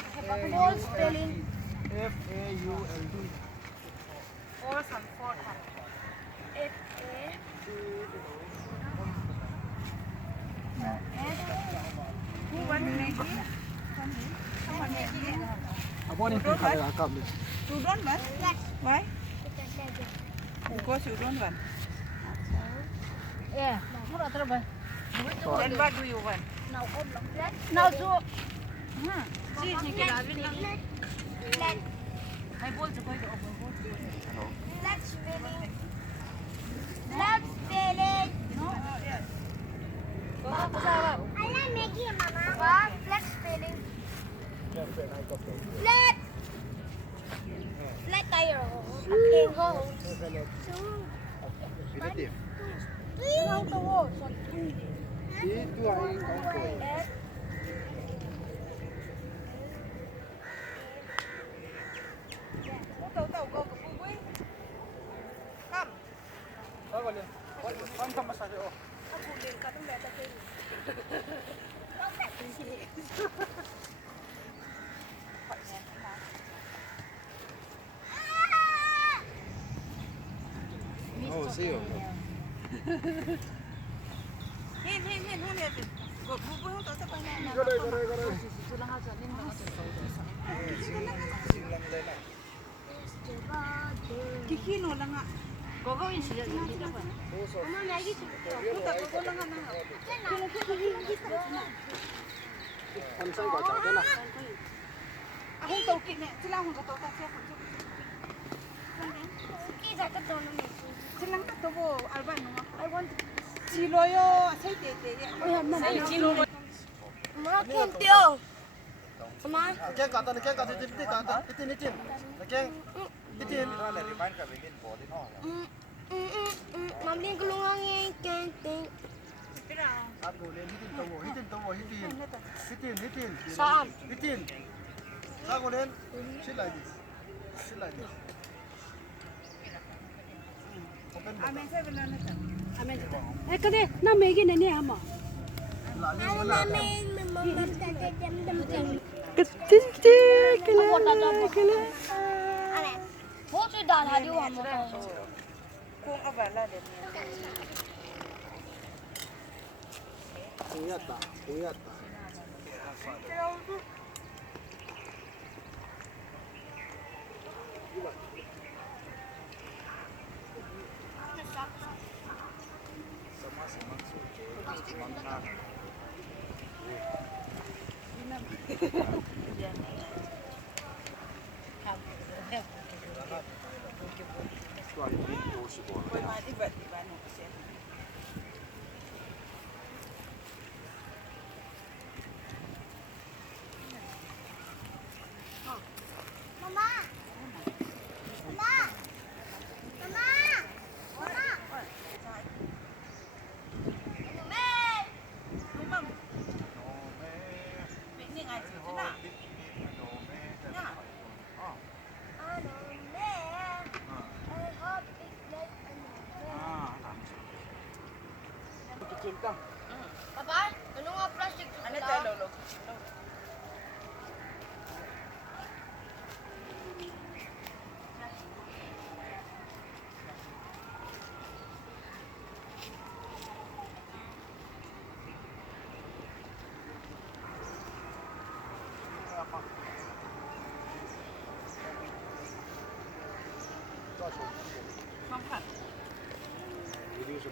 Full spelling. FAULD. Or some for F A Who want Maggie? Someone Maggie. 아버님 좀 가려 아깝네. You don't want? Why? Because you don't want. Yeah. Mura terba. Then what do you want? Now to See, you can have it. I bolt ko ito. Flat spelling. Flat spelling. No? Yes. I like Maggie, Mama. What? Flat spelling. Flat. Flat tire. Okay, go. Relative. How to walk? Itu ay kongkoy. Go, go, go, go, go. Come. 아가래. 한참 마사지. Aku din ka nung beta kayo. 세요. Hin, hun yatin. Go, bubuhay mo to sa panay. 그래. Kikino lang nga. Gagawin sila dito ba? Ano lagi Puta, go lang nga na. 한상 과자잖아. Akong tawkit na. Sila akong katoka siya. Isa ka to no. Silang katobo. Alba, no? I want Siloyo. Say, tete. Silo. Mama kintiyo. Mama. 깽 까다 깽 까다 이때 까다 이때 깽 이때 Mami kulungan yung kenting. 앞으로 히틴 Saan? 히틴 사고는 실라이디 Amen, seven na natin. Eh kade na megi na niya mo. Kiti kila kila. Ane. Bosu dal hadi wa mo. Kung abala din. 공이었다 Kung iba-iba no kasi. Mama. Mama. Mama. Mama. Ma'am. Picnic ay sila na. Na. Papa, ano nga plastic Ano tayo lolo? Ma'am, 어디서